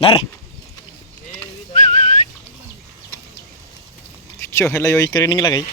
Dar. Cuh, hello yoi kering lagi.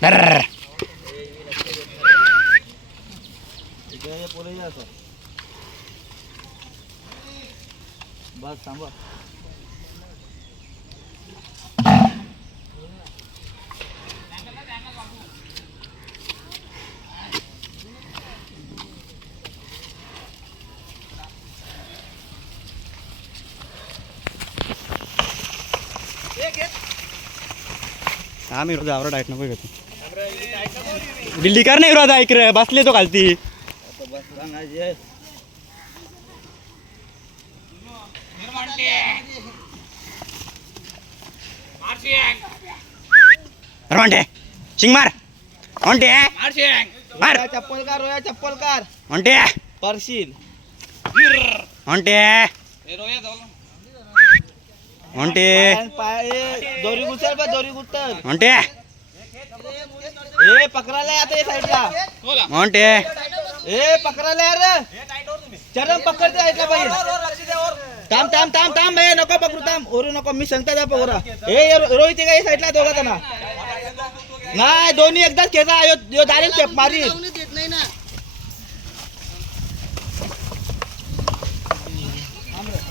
Dar. Bas sambal. Delhi हाँ, कर बसले तो घालती म्हणते शिंग मार म्हणते मार चप्पल कार रोया चप्पल कार रोया म्हणते दोरी गुसल बा दोरी ए आता हे साईडला ए यार चरण पकडते ऐकला पाहिजे थांब थांब थांब हे नको पकडू थांब ओरू नको मी सांगता जा हे रोहित का साईडला दोघा त्यांना नाही दोन्ही एकदाच मारी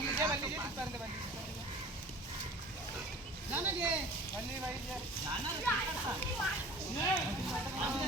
बल्ली भाई